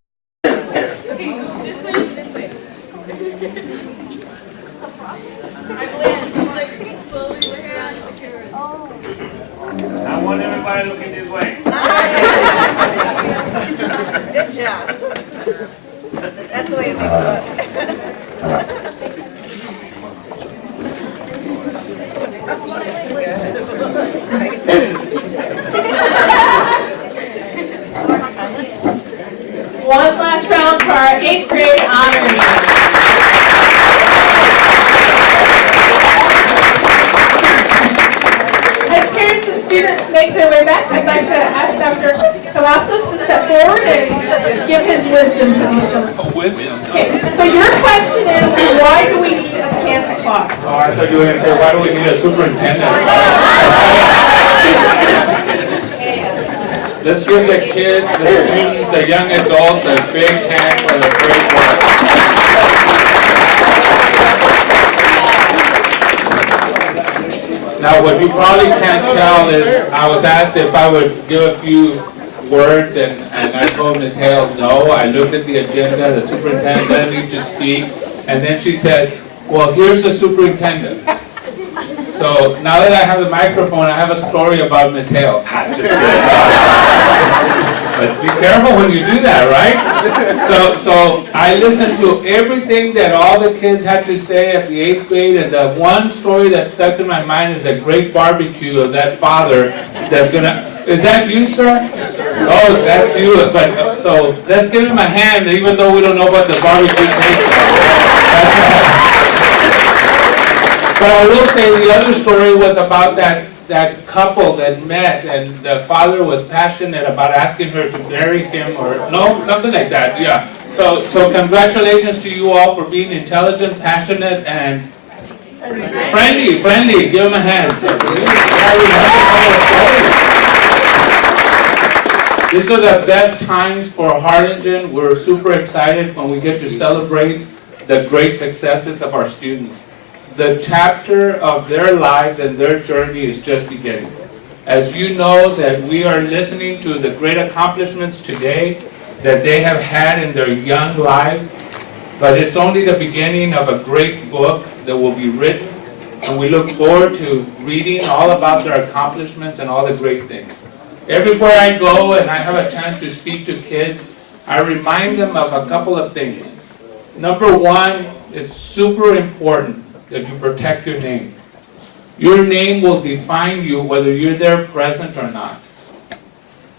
I want everybody looking this way. Good job. That's the way to make it look. One last round for our 8th grade honorees. As parents and students make their way back, I'd like to ask Dr. Cavazos to step forward and give his wisdom to these children. Wisdom. Okay, so your question is, why do we need a Santa Claus? Oh, I thought you were going to say, why do we need a superintendent? Let's give the kids, the students, the young adults a big hand for the great work. Now, what you probably can't tell is, I was asked if I would give a few words, and I told Ms. Hale no. I looked at the agenda, the superintendent let me to speak, and then she says, well, here's the superintendent. So now that I have the microphone, I have a story about Ms. Hale. Just kidding. But be careful when you do that, right? So I listened to everything that all the kids had to say at the 8th grade, and the one story that stuck in my mind is a great barbecue of that father that's gonna. Is that you, sir? Oh, that's you. But so let's give him a hand, even though we don't know what the barbecue tastes like. But I will say the other story was about that couple that met, and the father was passionate about asking her to marry him, or no, something like that. Yeah. So congratulations to you all for being intelligent, passionate, and friendly. Give them a hand. These are the best times for Harlingen. We're super excited when we get to celebrate the great successes of our students. The chapter of their lives and their journey is just beginning. As you know that we are listening to the great accomplishments today that they have had in their young lives, but it's only the beginning of a great book that will be written, and we look forward to reading all about their accomplishments and all the great things. Everywhere I go and I have a chance to speak to kids, I remind them of a couple of things. Number one, it's super important that you protect your name. Your name will define you whether you're there present or not.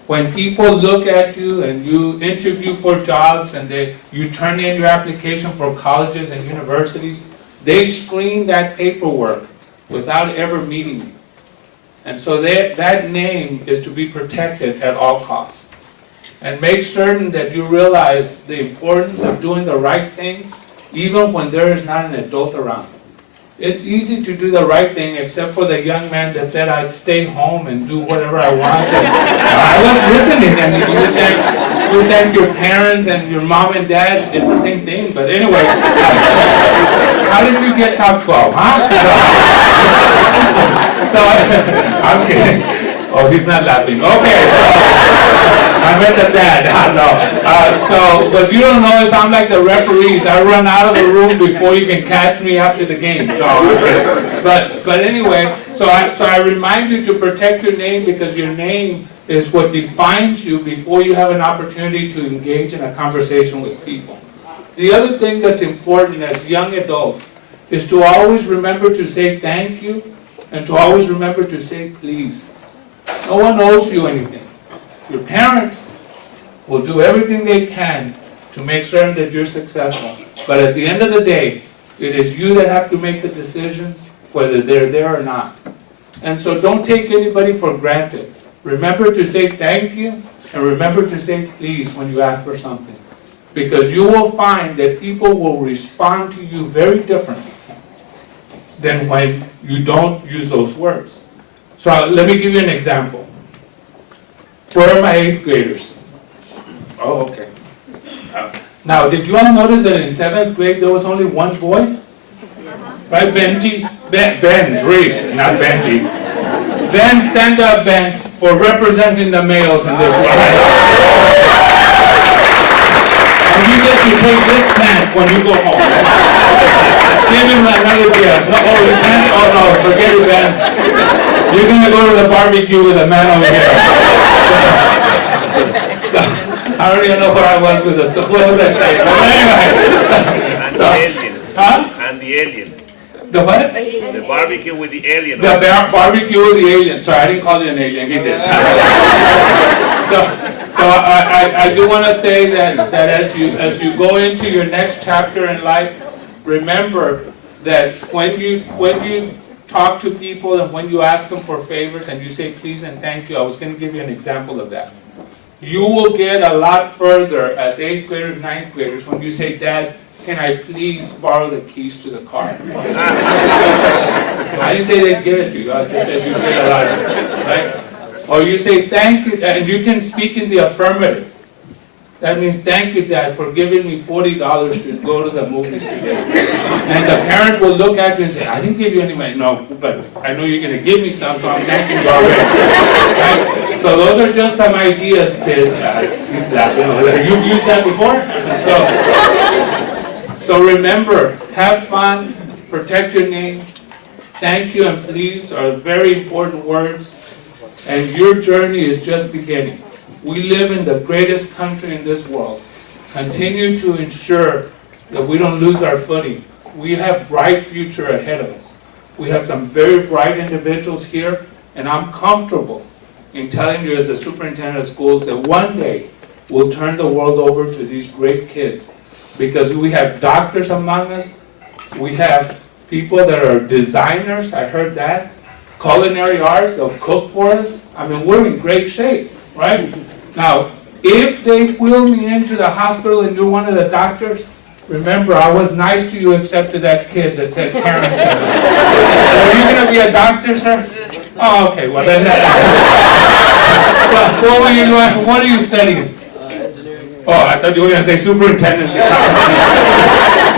When people look at you and you interview for jobs and you turn in your application for colleges and universities, they screen that paperwork without ever meeting you. And so that name is to be protected at all costs. And make certain that you realize the importance of doing the right thing, even when there is not an adult around. It's easy to do the right thing, except for the young man that said I'd stay home and do whatever I wanted. I was listening, and you thank your parents and your mom and dad. It's the same thing. But anyway, how did you get top 12, huh? So I'm kidding. Oh, he's not laughing. Okay. I meant the dad. So what you don't know is I'm like the referees. I run out of the room before you can catch me after the game. No, but anyway, so I remind you to protect your name, because your name is what defines you before you have an opportunity to engage in a conversation with people. The other thing that's important as young adults is to always remember to say thank you and to always remember to say please. No one owes you anything. Your parents will do everything they can to make certain that you're successful. But at the end of the day, it is you that have to make the decisions, whether they're there or not. And so don't take anybody for granted. Remember to say thank you, and remember to say please when you ask for something. Because you will find that people will respond to you very differently than when you don't use those words. So let me give you an example. Where are my 8th graders? Oh, okay. Now, did you all notice that in 7th grade there was only one boy? Right, Benji? Ben, Reese, not Benji. Ben, stand up, Ben, for representing the males in this one. And you get to take this pant when you go home. Give him another gift. No, oh, you can't? Oh, no, forget it, Ben. You're going to go to the barbecue with a man over here. I don't even know where I was with this. What was I saying? But anyway. And the alien. The what? The barbecue with the alien. The barbecue with the alien. Sorry, I didn't call you an alien. He did. So I do want to say that as you go into your next chapter in life, remember that when you talk to people and when you ask them for favors and you say please and thank you, I was going to give you an example of that. You will get a lot further as 8th graders, 9th graders when you say, Dad, can I please borrow the keys to the car? I didn't say they'd give it to you. I just said you get a lot, right? Or you say thank you, and you can speak in the affirmative. That means thank you, Dad, for giving me $40 to go to the movies today. And the parents will look at you and say, I didn't give you any money. No, but I know you're going to give me some, so I'm thanking you already. Right? So those are just some ideas, kids. You've used that before? So remember, have fun, protect your name. Thank you and please are very important words. And your journey is just beginning. We live in the greatest country in this world. Continue to ensure that we don't lose our footing. We have bright future ahead of us. We have some very bright individuals here, and I'm comfortable in telling you as the superintendent of schools that one day we'll turn the world over to these great kids, because we have doctors among us, we have people that are designers, I heard that, culinary arts, they'll cook for us. I mean, we're in great shape, right? Now, if they wheel me into the hospital and you're one of the doctors, remember, I was nice to you except to that kid that said parents. Are you going to be a doctor, sir? Oh, okay, well, then what are you studying? Oh, I thought you were going to say superintendency.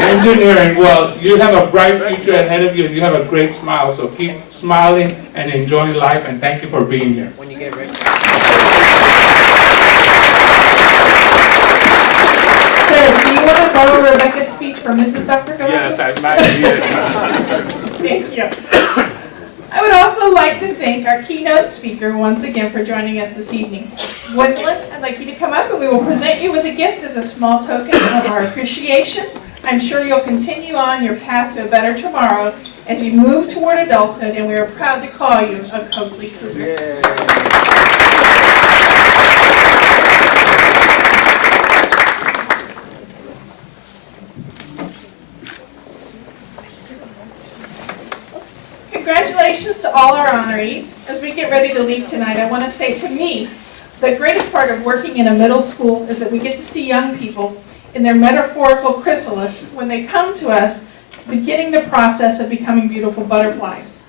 Engineering. Well, you have a bright future ahead of you, and you have a great smile, so keep smiling and enjoying life, and thank you for being here. When you get ready. Sir, do you want to borrow Rebecca's speech from Mrs. Dr. Gomez? Yes, I might be. Thank you. I would also like to thank our keynote speaker once again for joining us this evening. Gwendolyn, I'd like you to come up and we will present you with a gift as a small token of our appreciation. I'm sure you'll continue on your path to a better tomorrow as you move toward adulthood, and we are proud to call you a Coakely Cougar. ready to leave tonight, I want to say to me, the greatest part of working in a middle school is that we get to see young people in their metaphorical chrysalis when they come to us, beginning the process of becoming beautiful butterflies.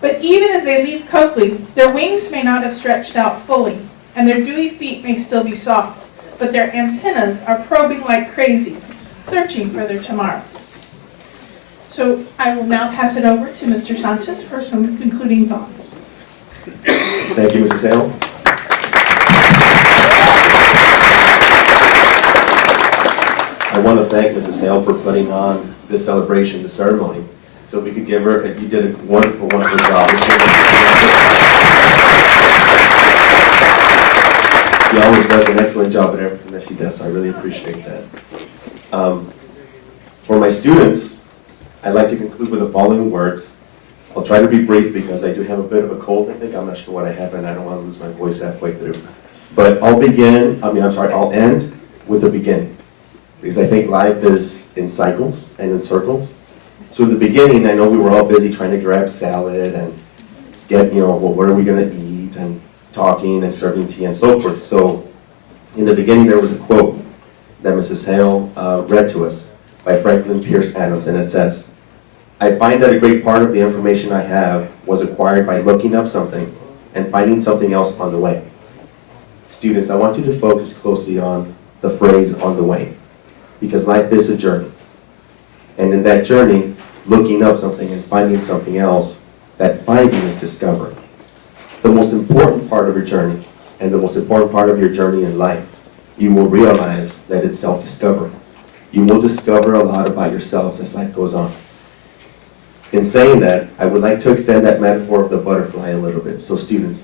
But even as they leave Coakely, their wings may not have stretched out fully, and their dewy feet may still be soft, but their antennas are probing like crazy, searching for their tomorrows. So I will now pass it over to Mr. Sanchez for some concluding thoughts. Thank you, Mrs. Hale. I want to thank Mrs. Hale for putting on this celebration, the ceremony, so we could give her, you did a wonderful, wonderful job. She always does an excellent job at everything that she does, so I really appreciate that. For my students, I'd like to conclude with the following words. I'll try to be brief because I do have a bit of a cold, I think. I'm not sure what I have, and I don't want to lose my voice halfway through. But I'll end with the beginning. Because I think life is in cycles and in circles. So in the beginning, I know we were all busy trying to grab salad and get, well, what are we going to eat, and talking and serving tea and so forth. So in the beginning, there was a quote that Mrs. Hale read to us by Franklin Pierce Adams, and it says, "I find that a great part of the information I have was acquired by looking up something and finding something else on the way." Students, I want you to focus closely on the phrase "on the way," because life is a journey. And in that journey, looking up something and finding something else, that finding is discovery. The most important part of your journey, and the most important part of your journey in life, you will realize that it's self-discovery. You will discover a lot about yourselves as life goes on. In saying that, I would like to extend that metaphor of the butterfly a little bit. So students,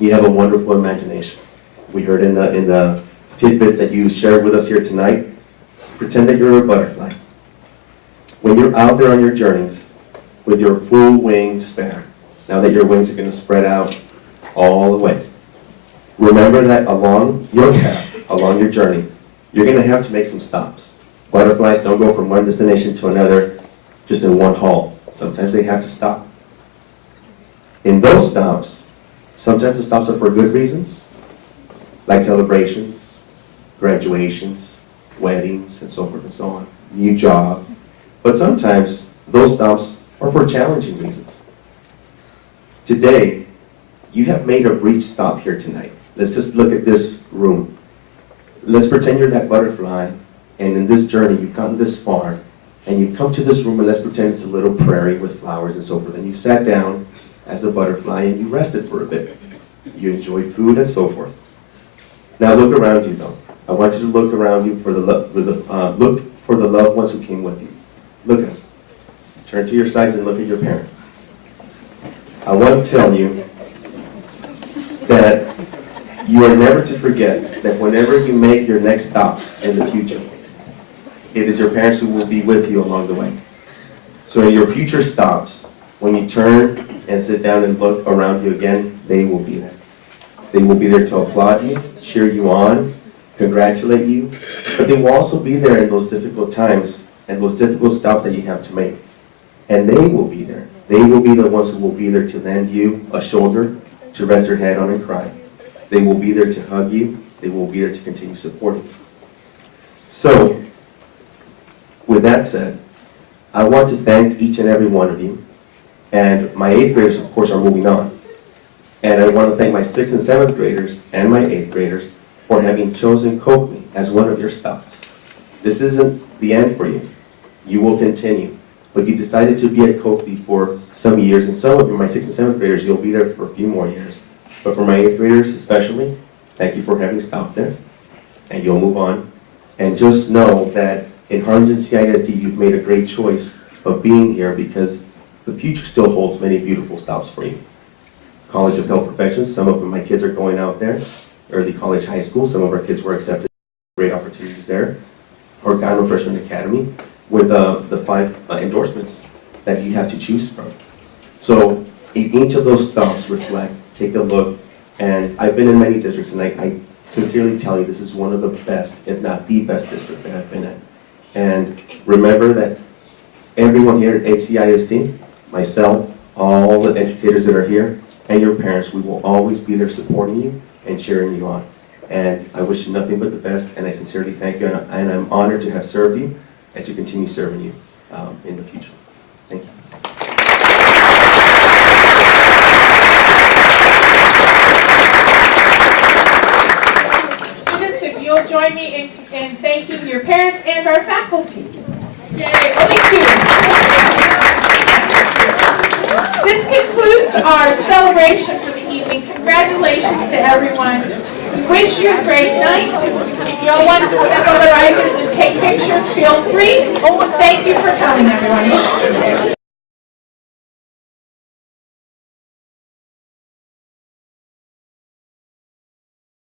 you have a wonderful imagination. We heard in the tidbits that you shared with us here tonight. Pretend that you're a butterfly. When you're out there on your journeys with your full wing span, now that your wings are going to spread out all the way, remember that along your path, along your journey, you're going to have to make some stops. Butterflies don't go from one destination to another just in one haul. Sometimes they have to stop. In those stops, sometimes the stops are for good reasons, like celebrations, graduations, weddings, and so forth and so on, new job. But sometimes those stops are for challenging reasons. Today, you have made a brief stop here tonight. Let's just look at this room. Let's pretend you're that butterfly, and in this journey, you've gotten this far, and you've come to this room, and let's pretend it's a little prairie with flowers and so forth, and you sat down as a butterfly, and you rested for a bit. You enjoyed food and so forth. Now look around you, though. I want you to look around you for look for the loved ones who came with you. Look at them. Turn to your sides and look at your parents. I want to tell you that you are never to forget that whenever you make your next stops in the future, it is your parents who will be with you along the way. So in your future stops, when you turn and sit down and look around you again, they will be there. They will be there to applaud you, cheer you on, congratulate you, but they will also be there in those difficult times and those difficult stops that you have to make. And they will be there. They will be the ones who will be there to lend you a shoulder to rest your head on and cry. They will be there to hug you. They will be there to continue supporting you. So, with that said, I want to thank each and every one of you. And my 8th graders, of course, are moving on. And I want to thank my 6th and 7th graders and my 8th graders for having chosen Coakely as one of your stops. This isn't the end for you. You will continue. But you decided to be at Coakely for some years, and some of you, my 6th and 7th graders, you'll be there for a few more years. But for my 8th graders especially, thank you for having stopped there, and you'll move on. And just know that in Harlingen CISD, you've made a great choice of being here because the future still holds many beautiful stops for you. College of Health Professions, some of them, my kids are going out there. Early college, high school, some of our kids were accepted. Great opportunities there. Organo Freshman Academy with the 5 endorsements that you have to choose from. So in each of those stops, reflect, take a look, and I've been in many districts, and I sincerely tell you this is one of the best, if not the best district that I've been in. And remember that everyone here at HCISD, myself, all the educators that are here, and your parents, we will always be there supporting you and cheering you on. And I wish you nothing but the best, and I sincerely thank you, and I'm honored to have served you and to continue serving you in the future. Thank you. Students, if you'll join me in thanking your parents and our faculty. Yay, only students. This concludes our celebration for the evening. Congratulations to everyone. We wish you a great night. If y'all want to step on the risers and take pictures, feel free. Thank you for coming, everyone.